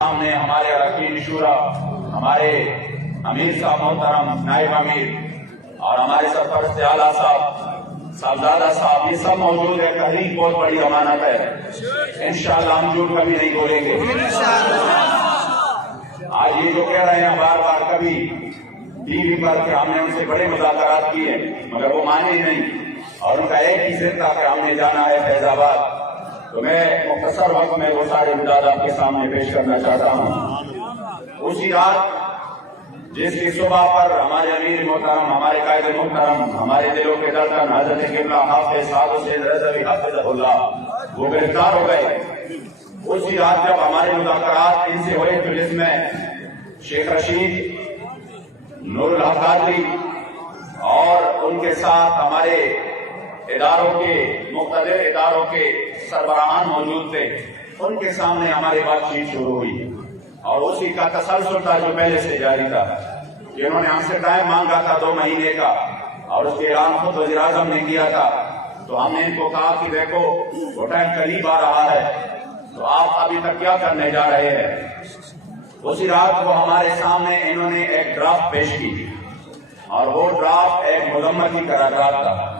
سامنے ہمارے اراکین شورا، ہمارے امیر صاحب محترم، نائب امیر اور ہمارے سرپرست اعلیٰ صاحب، صاحبزادہ صاحب، یہ سب موجود ہے۔ تحریک بہت بڑی امانت ہے، انشاءاللہ ہم جھوٹ کبھی نہیں بولیں گے۔ آج یہ جو کہہ رہے ہیں بار بار کبھی ٹی وی پر کہ ہم نے ان سے بڑے مذاکرات کیے، مگر وہ مانے نہیں اور ان کا ایک ہی ضد تھا کہ ہم نے جانا ہے فیض آباد۔ تو میں مختصر وقت میں وہ سارے امداد آپ کے سامنے پیش کرنا چاہتا ہوں۔ اسی رات جس کی صبح پر ہمارے امیر محترم، ہمارے قائد محترم، ہمارے دلوں کے دردن حضرت قبلہ حافظ سعد حسین رضوی حفظہ اللہ وہ گرفتار ہو گئے، اسی رات جب ہمارے مذاکرات ان سے ہوئے تو جس میں شیخ رشید، نور الحق قادری اور ان کے ساتھ ہمارے اداروں کے مختلف اداروں کے سربراہان موجود تھے، ان کے سامنے ہماری بات چیت شروع ہوئی اور اسی کا تسلسل تھا جو پہلے سے جاری تھا۔ انہوں نے ہم سے ٹائم مانگا تھا 2 مہینے کا اور اس کے اعلان خود وزیر اعظم نے کیا تھا، تو ہم نے ان کو کہا کہ دیکھو وہ ٹائم قریب آ رہا ہے، تو آپ ابھی تک کیا کرنے جا رہے ہیں؟ اسی رات وہ ہمارے سامنے انہوں نے ایک ڈرافٹ پیش کی اور وہ ڈرافٹ ایک مذمتی قرارداد تھا۔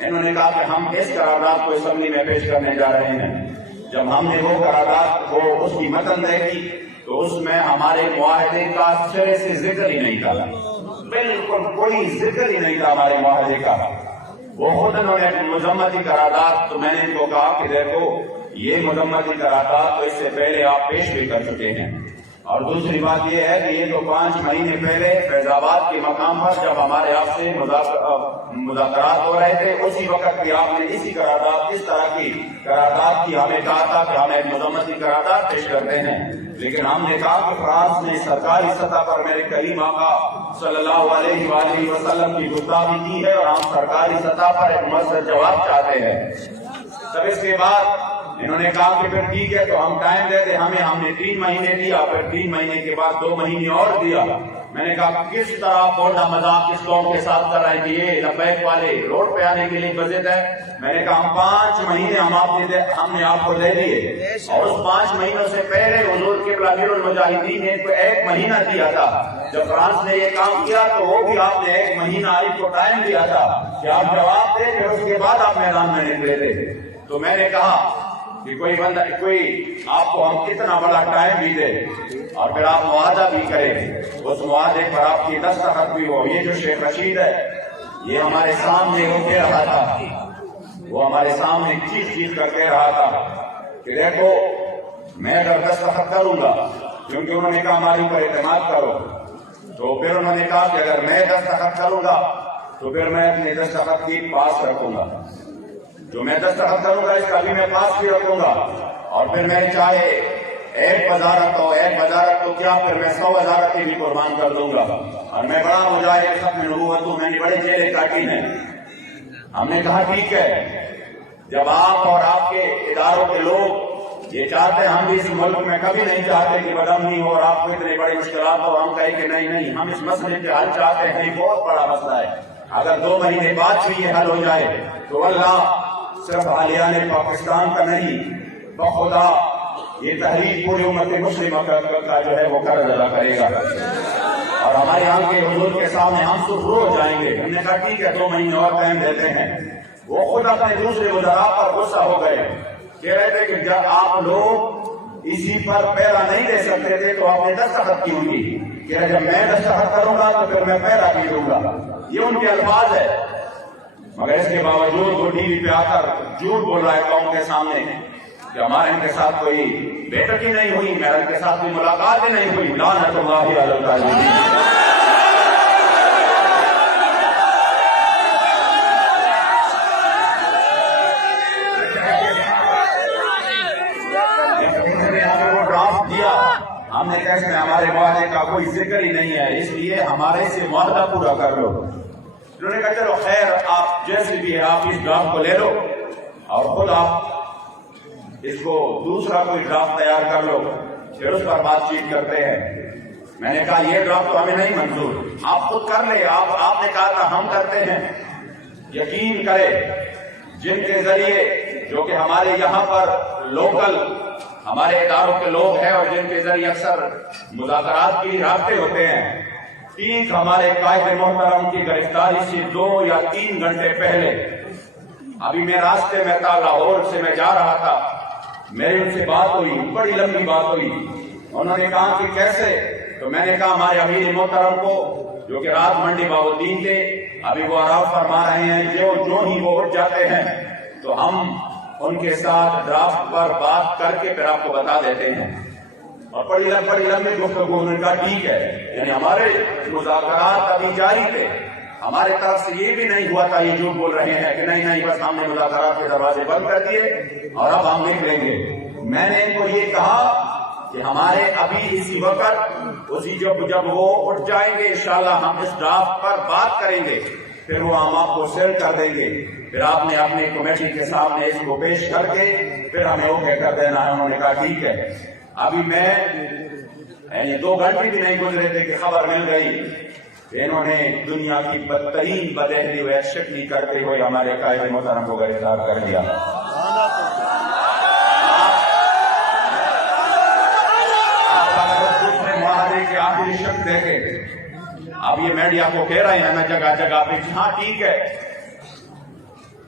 انہوں نے کہا کہ ہم اس قرارداد کو اسمبلی میں پیش کرنے جا رہے ہیں۔ جب ہم نے وہ قرارداد کو اس کی متن دیکھی تو اس میں ہمارے معاہدے کا سرے سے ذکر ہی نہیں تھا، بالکل کوئی ذکر ہی نہیں تھا ہمارے معاہدے کا۔ وہ خود انہوں نے مذمتی قرارداد، تو میں نے ان کو کہا کہ دیکھو یہ مذمتی قرارداد تو اس سے پہلے آپ پیش بھی کر چکے ہیں، اور دوسری بات یہ ہے کہ یہ تو 5 مہینے پہلے فیض آباد کے مقام پر جب ہمارے آپ سے مذاکرات ہو رہے تھے، اسی وقت بھی آپ نے اسی قرارداد، اس طرح کی قرارداد کی ہمیں کہا تھا کہ ہم ایک مذمتی قرارداد پیش کرتے ہیں، لیکن ہم نے کہا کہ فرانس نے سرکاری سطح پر میرے کریم آقا صلی اللہ علیہ وآلہ وسلم کی گستاخی کی ہے اور ہم سرکاری سطح پر ایک مؤثر جواب چاہتے ہیں۔ تب اس کے بعد انہوں نے کہا کہ پھر ٹھیک ہے تو ہم ٹائم دیتے ہمیں، ہم نے 3 مہینے دیا، پھر 3 مہینے کے بعد 2 مہینے اور دیا۔ میں نے کہا کس طرح بولنا مذاق اس قوم کے ساتھ کر رہے ہیں کہ یہ لبیک والے روڈ پہ آنے کے لیے بجٹ ہے۔ میں نے کہا ہم 5 مہینے ہم نے آپ کو دے دیے، اور اس 5 مہینوں سے پہلے حضور قبلہ امیر المجاہدین نے 1 مہینہ دیا تھا۔ جب فرانس نے یہ کام کیا تو وہ بھی آپ نے 1 مہینہ آپ کو ٹائم دیا تھا کہ آپ جواب دیں، پھر اس کے بعد آپ میدان میں نکلے تھے۔ تو میں نے کہا کہ کوئی آپ کو ہم کتنا بڑا ٹائم بھی دے اور پھر آپ معاہدہ بھی کریں، اس معاہدے پر آپ کی دستخط بھی ہو۔ یہ جو شیخ رشید ہے یہ ہمارے سامنے وہ کہہ رہا تھا، وہ ہمارے سامنے چیز کر کہہ رہا تھا کہ دیکھو میں اگر دستخط کروں گا، کیونکہ انہوں نے کہا ہمارے اوپر اعتماد کرو، تو پھر انہوں نے کہا کہ اگر میں دستخط کروں گا تو پھر میں اپنے دستخط کی پاس رکھوں گا، جو میں دستخط کروں گا اس کا بھی میں پاس بھی رکھوں گا، اور پھر میں چاہے 1 وزارت ہو، 1 وزارت تو کیا پھر میں 100 وزارتیں بھی قربان کر دوں گا، اور میں بڑا مجاہد ختم نبوت ہوں، میں نے بڑے جیلیں کاٹی ہیں۔ ہم نے کہا ٹھیک ہے، جب آپ اور آپ کے اداروں کے لوگ یہ چاہتے ہیں، ہم بھی اس ملک میں کبھی نہیں چاہتے کہ بدامنی ہو اور آپ کو اتنی بڑی مشکلات ہو، ہم کہیں کہ نہیں ہم اس مسئلے کے حل چاہتے ہیں، یہ بہت بڑا مسئلہ ہے، اگر 2 مہینے بعد بھی یہ حل ہو جائے تو اللہ صرف حالیان پاکستان کا نہیں، بخدا یہ تحریک پوری امت مسلمہ کا جو ہے وہ قرض ادا کرے گا، اور ہمارے یہاں کے حضور کے سامنے ہم سرخرو ہو جائیں گے۔ ہم نے کہا ٹھیک ہے 2 مہینے اور ٹائم دیتے ہیں۔ وہ خود اپنے دوسرے وزراء پر غصہ ہو گئے، کہہ رہے تھے کہ جب آپ لوگ اسی پر پہلا نہیں دے سکتے تھے تو آپ نے دستخط کیوں کی؟ کہہ رہے جب میں دستخط کروں گا تو پھر میں پہلا بھی دوں گا، یہ ان کے الفاظ ہے۔ مگر اس کے باوجود وہ ٹی وی پہ آ کر جھوٹ بول رہا ہے قوم کے سامنے کہ ہمارے ان کے ساتھ کوئی بیٹھک ہی نہیں ہوئی، میرا ان کے ساتھ کوئی ملاقات ہی نہیں ہوئی۔ لعنت اللہ علی الکاذبین۔ وہ ڈرافٹ دیا، ہم نے کہا اس میں ہمارے معاہدے کا کوئی ذکر ہی نہیں ہے، اس لیے ہمارے سے معاہدہ پورا کر لو۔ انہوں نے کہا چلو خیر، آپ جیسے بھی ہے آپ اس ڈرافٹ کو لے لو اور خود آپ اس کو دوسرا کوئی ڈرافٹ تیار کر لو، پھر اس پر بات چیت کرتے ہیں۔ میں نے کہا یہ ڈرافٹ تو ہمیں نہیں منظور، آپ خود کر لیں، آپ نے کہا تھا ہم کرتے ہیں۔ یقین کرے جن کے ذریعے جو کہ ہمارے یہاں پر لوکل ہمارے اداروں کے لوگ ہیں اور جن کے ذریعے اکثر مذاکرات کی رابطے ہوتے ہیں، ٹھیک ہمارے قائد محترم کی گرفتاری سے 2 یا 3 گھنٹے پہلے ابھی میں راستے میں تھا، لاہور سے میں جا رہا تھا، میری ان سے بات ہوئی، بڑی لمبی بات ہوئی۔ انہوں نے کہا کہ کیسے؟ تو میں نے کہا ہمارے امیر محترم کو جو کہ رات منڈی بابالدین تھے، ابھی وہ آرام فرما رہے ہیں، جو ہی وہ اٹھ جاتے ہیں تو ہم ان کے ساتھ ڈرافٹ پر بات کر کے پھر آپ کو بتا دیتے ہیں۔ اور بڑی لمبی گفتگو، انہوں نے کہا ٹھیک ہے، یعنی ہمارے مذاکرات ابھی جاری تھے، ہمارے طرف سے یہ بھی نہیں ہوا تھا یہ جھوٹ بول رہے ہیں کہ نہیں بس ہم نے مذاکرات کے دروازے بند کر دیے اور اب ہم نکلیں گے۔ میں نے ان کو یہ کہا کہ ہمارے ابھی اسی وقت جب وہ اٹھ جائیں گے انشاءاللہ ہم اس ڈرافٹ پر بات کریں گے، پھر وہ ہم آپ کو سیل کر دیں گے، پھر آپ نے اپنی کمیٹی کے سامنے اس کو پیش کر کے پھر ہمیں اوکے کر دینا ہے۔ انہوں نے کہا ٹھیک ہے۔ ابھی میں 2 گھنٹے بھی نہیں گزرے تھے کہ خبر مل گئی کہ انہوں نے دنیا کی بدترین بدہلی و شکنی کرتے ہوئے ہمارے قائد محترم کو گرفتار کر دیا۔ معاہدے کے آخری شک دیکھے، اب یہ میڈیا کو کہہ رہے ہیں نا جگہ جگہ پہ، ہاں ٹھیک ہے،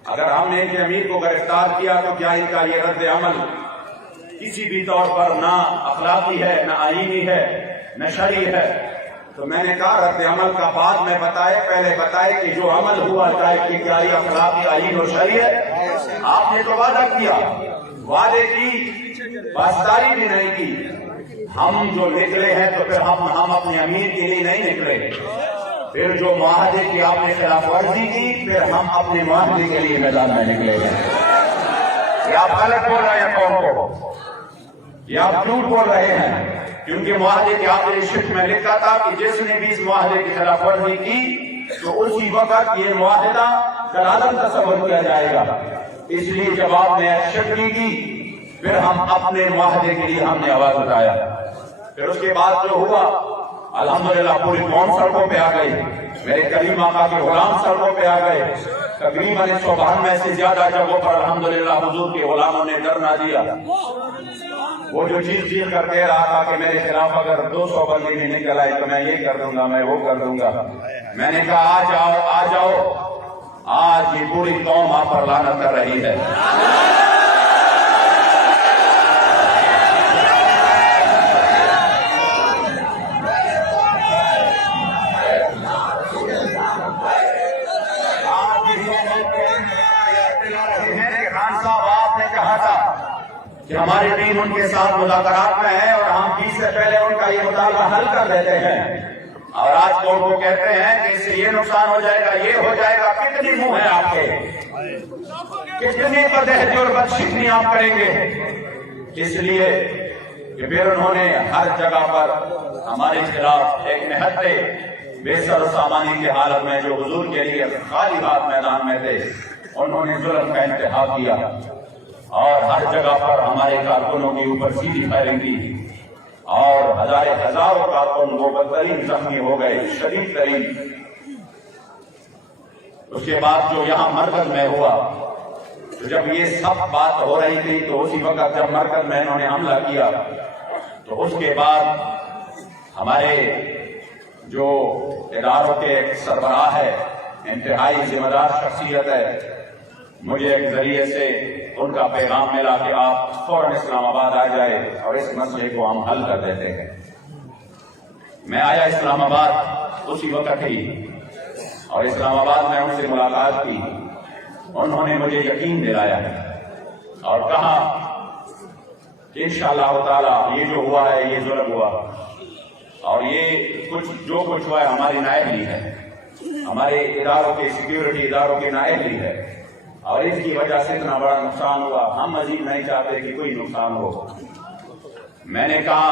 اگر ہم نے ان کے امیر کو گرفتار کیا تو کیا ان کا یہ رد عمل کسی بھی طور پر نہ اخلاقی ہے، نہ آئینی ہے، نہ شرعی ہے؟ تو میں نے کہا رد عمل کا بعد میں پہلے بتائے کہ جو عمل ہوا چاہے کہ کیا یہ اخلاقی، آئین اور شرعی ہے؟ آپ نے تو وعدہ کیا، وعدے کی پاسداری بھی نہیں کی۔ ہم جو نکلے ہیں تو پھر ہم اپنے امیر کے لیے نہیں نکلے، پھر جو معاہدے کی آپ نے خلاف ورزی کی پھر ہم اپنے معاہدے کے لیے میدان میں نکلے ہیں۔ یہ آپ غلط بول رہے ہیں قوم کو، یہ آپ جھوٹ بول رہے ہیں، کیونکہ معاہدے کے آخری شق میں لکھا تھا کہ جس نے بھی اس معاہدے کی خلاف ورزی کی تو اسی وقت یہ معاہدہ کالعدم تصور کیا جائے گا۔ اس لیے جب آپ نے شکنی کی پھر ہم اپنے معاہدے کے لیے ہم نے آواز اٹھایا۔ پھر اس کے بعد جو ہوا الحمدللہ پوری قوم سڑکوں پہ آ گئی، میرے کریم آقا کے غلام سڑکوں پہ آ گئے، تقریباً 192 سے زیادہ جگہوں پر الحمدللہ حضور کے غلاموں نے دھرنا دیا۔ وہ جو چیخ کر کہہ رہا تھا کہ میرے خلاف اگر 200 بندے بھی نکل آئے تو میں یہ کر دوں گا، میں وہ کر دوں گا، میں نے کہا آ جاؤ، آج یہ پوری قوم آپ پر لعنت کر رہی ہے۔ کہ ہماری ٹیم ان کے ساتھ مذاکرات میں ہے اور ہم 20 سے پہلے ان کا یہ مطالبہ حل کر دیتے ہیں، اور آج قوم کو کہتے ہیں کہ اس سے یہ نقصان ہو جائے گا، یہ ہو جائے گا۔ کتنی منہ ہے آپ کے، کتنی بدہضی اور بدشکنی آپ کریں گے؟ اس لیے کہ پھر انہوں نے ہر جگہ پر ہمارے خلاف ایک نہتے بے سر و سامانی کی حالت میں جو حضور کے لیے خالی ہاتھ میدان میں تھے، انہوں نے ظلم کا انتہا کیا اور ہر جگہ پر ہمارے کارکنوں کے اوپر سیدھی فائرنگ کی اور ہزاروں کارکن وہ بدترین زخمی ہو گئے، شدید ترین۔ اس کے بعد جو یہاں مرکز میں ہوا، تو جب یہ سب بات ہو رہی تھی تو اسی وقت جب مرکز میں انہوں نے حملہ کیا تو اس کے بعد ہمارے جو اداروں کے سربراہ ہے، انتہائی ذمہ دار شخصیت ہے، مجھے ایک ذریعے سے ان کا پیغام ملا کہ آپ فوراً اسلام آباد آ جائے اور اس مسئلے کو ہم حل کر دیتے ہیں۔ میں آیا اسلام آباد اسی وقت ہی، اور اسلام آباد میں ان سے ملاقات کی، انہوں نے مجھے یقین دلایا اور کہا کہ انشاءاللہ تعالی یہ جو ہوا ہے یہ ظلم ہوا، اور یہ جو کچھ ہوا ہے ہماری نااہلی ہے، ہمارے اداروں کے سیکیورٹی اداروں کی نااہلی ہے، اور اس کی وجہ سے اتنا بڑا نقصان ہوا، ہم مزید نہیں چاہتے کہ کوئی نقصان ہو۔ میں نے کہا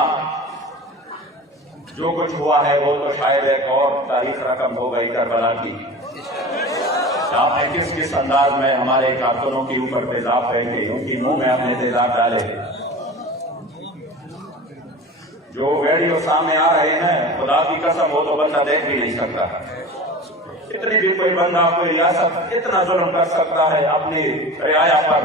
جو کچھ ہوا ہے وہ تو شاید ایک اور تاریخ رقم ہو گئی کربلا کی، آپ نے کس کس انداز میں ہمارے کارکنوں کے اوپر تیزاب پھینکے، ان کی منہ میں اپنے تیزاب ڈالے۔ جو ویڈیو سامنے آ رہے ہیں خدا کی قسم وہ تو بندہ دیکھ بھی نہیں سکتا، اتنی بھی کوئی بندہ کوئی ریاست اتنا ظلم کر سکتا ہے اپنی رعایا پر؟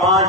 5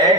1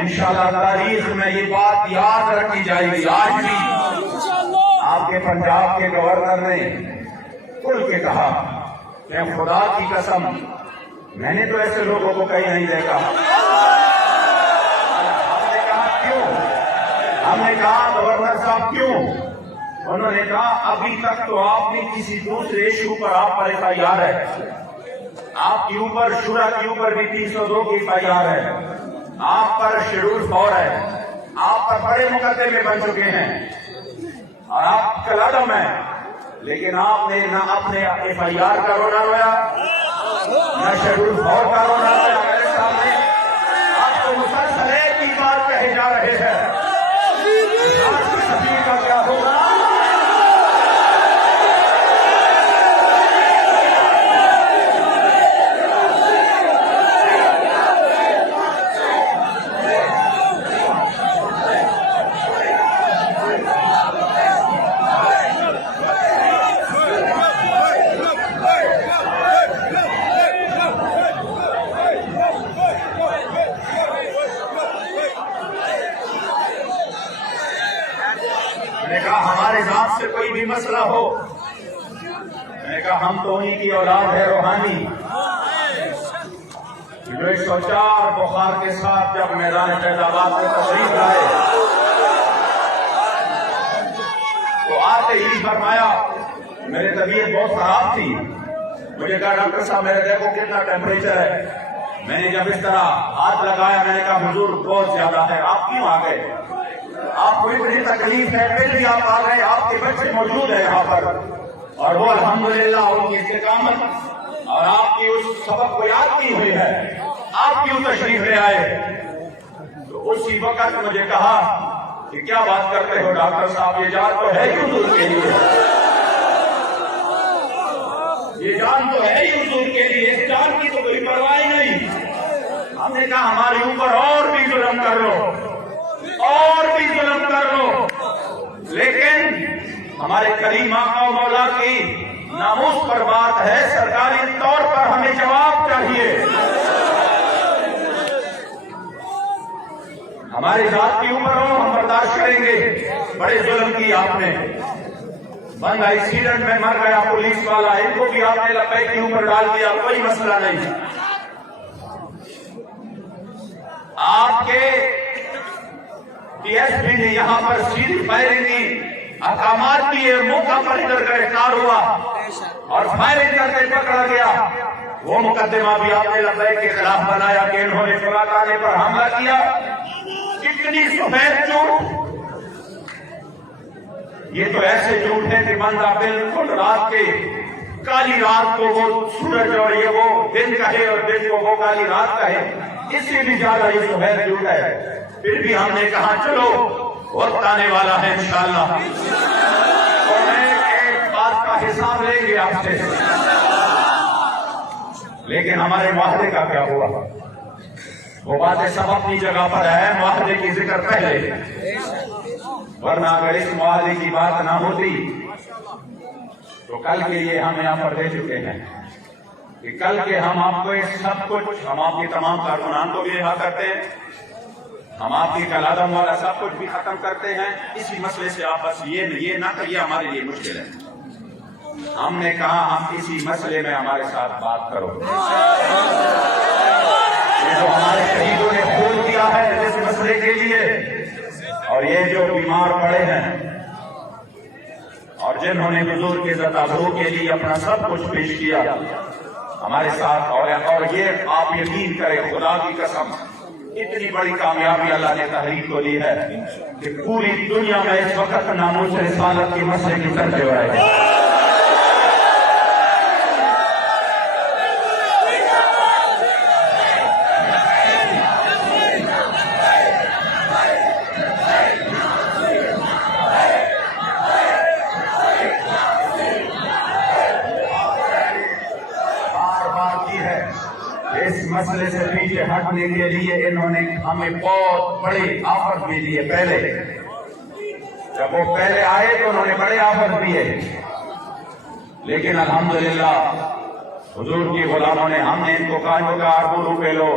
انشاءاللہ تاریخ میں یہ بات یاد رکھی جائے گی. آج بھی آپ کے پنجاب کے گورنر نے کھل کے کہا کہ خدا کی قسم میں نے تو ایسے لوگوں کو کہیں نہیں دیکھا. ہم نے کہا کیوں؟ ہم نے کہا گورنر صاحب کیوں؟ انہوں نے کہا ابھی تک تو آپ نے کسی دوسرے ایشو پر آپ پر FIR ہے, آپ کے اوپر شورا کے اوپر بھی 302 کی FIR ہے, آپ پر شیڈول 4 ہے, آپ پر بڑے مقدمے بن چکے ہیں اور آپ کلادم ہیں, لیکن آپ نے نہ اپنے FIR کا رونا رویا نہ شیڈول 4 کا رونا رویا. میرے سامنے آپ کو مسلسل ایک ہی بات کہے جا رہے ہیں, آج کی سفیر کا کیا ہوگا. میں نے کہا ہمارے ذات سے کوئی بھی مسئلہ ہو, میں نے کہا ہم تو انہی کی اولاد ہے روحانی, جو 104 بخار کے ساتھ جب میدان فیض آباد میں تشریف لائے تو آتے ہی فرمایا, میری طبیعت بہت خراب تھی, مجھے کہا ڈاکٹر صاحب میرے دیکھو کتنا ٹیمپریچر ہے. میں نے جب اس طرح ہاتھ لگایا میں نے کہا حضور بہت زیادہ ہے, آپ کیوں آ گئے؟ آپ کو اتنی تکلیف ہے پھر بھی آپ آ گئے, آپ کے بچے موجود ہیں یہاں پر اور وہ الحمدللہ ان کی استقامت اور آپ کی اس سبق کو یاد کی ہوئی ہے, آپ کیوں تشریف لے آئے؟ تو اسی وقت مجھے کہا کہ کیا بات کرتے ہو ڈاکٹر صاحب, یہ جان تو ہے ہی حضور کے لیے, یہ جان تو ہے ہی حضور کے لیے, اس جان کی تو کوئی پرواہ نہیں. ہم نے کہا ہمارے اوپر اور بھی ظلم کر لو, اور بھی ظلم کر لو, لیکن ہمارے کریم آقا و مولا کی ناموس پر بات ہے, سرکاری طور پر ہمیں جواب چاہیے. ہمارے ذات کے اوپر ہو ہم برداشت کریں گے. بڑے ظلم کی آپ نے, بندہ ایکسیڈنٹ میں مر گیا پولیس والا, ان کو بھی آپ نے لپیٹ کے اوپر ڈال دیا, کوئی مسئلہ نہیں. آپ کے DSP نے یہاں پر سیدھی فائرنگ کی, احکامات کیے, موقع پر ادھر گرفتار ہوا اور فائرنگ کرتے پکڑا گیا. وہ مقدمہ بھی آپ نے لبیک کے خلاف بنایا کہ انہوں نے فلاں پر حملہ کیا. کتنی سفید جھوٹ, یہ تو ایسے جھوٹ ہے کہ بندہ بالکل رات کے کالی رات کو وہ سورج اور یہ وہ دن کہے اور دن کو وہ کالی رات کہے, اس سے بھی زیادہ یہ سفید جھوٹ ہے. پھر بھی ہم نے کہا چلو وقت آنے والا ہے انشاءاللہ اور ایک بات کا حساب لیں گے آپ سے. لیکن ہمارے معاہدے کا کیا ہوا؟ وہ باتیں سب اپنی جگہ پر ہے, معاہدے کی ذکر پہلے, ورنہ اگر اس معاہدے کی بات نہ ہوتی تو کل کے لیے ہم یہاں پر دے چکے ہیں کہ کل کے ہم آپ کو سب کچھ, ہم آپ کے تمام کارکنان کو بھی رہا کرتے ہیں, ہم آپ کی کلادم والا سب کچھ بھی ختم کرتے ہیں. اسی مسئلے سے آپ بس یہ نہ کریے, ہمارے لیے مشکل ہے. ہم نے کہا ہم اسی مسئلے میں ہمارے ساتھ بات کرو. یہ جو ہمارے شہیدوں نے خون دیا ہے اس مسئلے کے لیے, اور یہ جو بیمار پڑے ہیں اور جنہوں نے حضور کے ذاتِ کے لیے اپنا سب کچھ پیش کیا ہمارے ساتھ, اور یہ آپ یقین کریں خدا کی قسم اتنی بڑی کامیابی اللہ نے تحریک کو دی ہے کہ پوری دنیا میں اس وقت ناموس رسالت کے مسئلے کی طرف ہو رہے ہیں. اس مسئلے سے پیچھے ہٹنے کے لیے انہوں نے ہمیں بہت بڑے آفر بھی دیے. پہلے جب وہ پہلے آئے تو انہوں نے بڑے آفر دیے, لیکن الحمدللہ حضور کی غلاموں نے, ہم نے ان کو کہا اربوں روپے لو,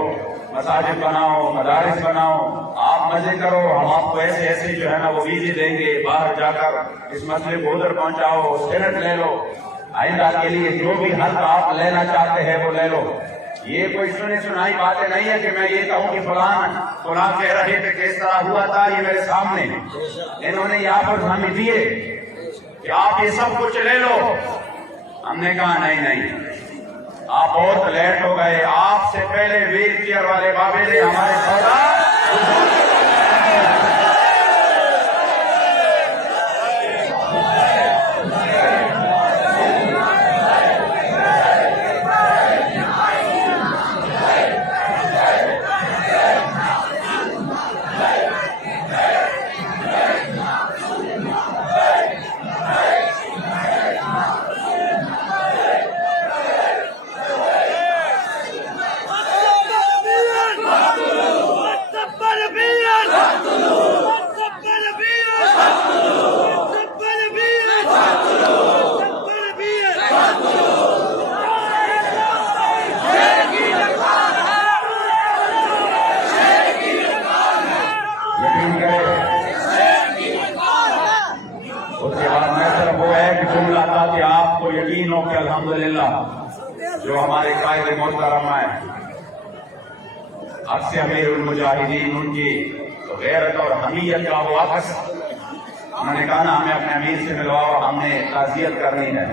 مساجد بناؤ، مدارس بناؤ، آپ مزے کرو، ہم آپ کو ایسے ایسے جو ہے نا وہ ویزے دیں گے، باہر جا کر اس مسئلے کو ادھر پہنچاؤ، سینٹ لے لو، آئندہ کے لیے جو بھی حق آپ لینا چاہتے ہیں وہ لے لو۔ یہ کوئی سنی سنائی باتیں نہیں ہے کہ میں یہ کہوں کہ فلاں کہہ رہے تھے کہ اس طرح ہوا تھا، یہ میرے سامنے انہوں نے یہاں پر ہمیں دیے کہ آپ یہ سب کچھ لے لو۔ ہم نے کہا نہیں، آپ بہت لیٹ ہو گئے، آپ سے پہلے ویل چیئر والے بابے نے ہمارے سودا کہ آپ کو یقین ہو کہ الحمدللہ جو ہمارے قائد محترم ہیں عکس امیر المجاہدین، ان کی غیرت اور حمیت کا وہ عکس، انہوں نے کہا نا ہمیں اپنے امیر سے ملواؤ، ہم نے تعزیت کرنی ہے۔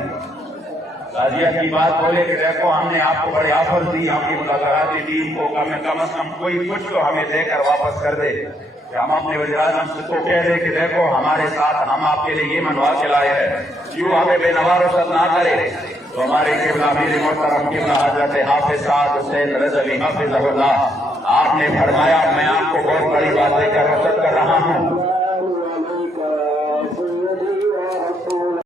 تعزیت کی بات بولے کہ دیکھو ہم نے آپ کو بڑے آفر دی، ہم کی مذاکرات ٹیم کو کم از کم کوئی کچھ تو ہمیں دے کر واپس کر دے، کہ ہم اپنے وزیر اعظم سے تو کہہ دیں کہ دیکھو ہمارے ساتھ ہم آپ کے لیے یہ منوا کے لائے ہیں، کیوں ہمیں بے نوارست نہ کرے۔ تو ہمارے قبلہ امیر محترم قبلہ حضرت حافظ سعد حسین رضوی حفظہ اللہ، آپ نے فرمایا میں آپ کو بہت بڑی بات دے کر رخصت کر رہا ہوں،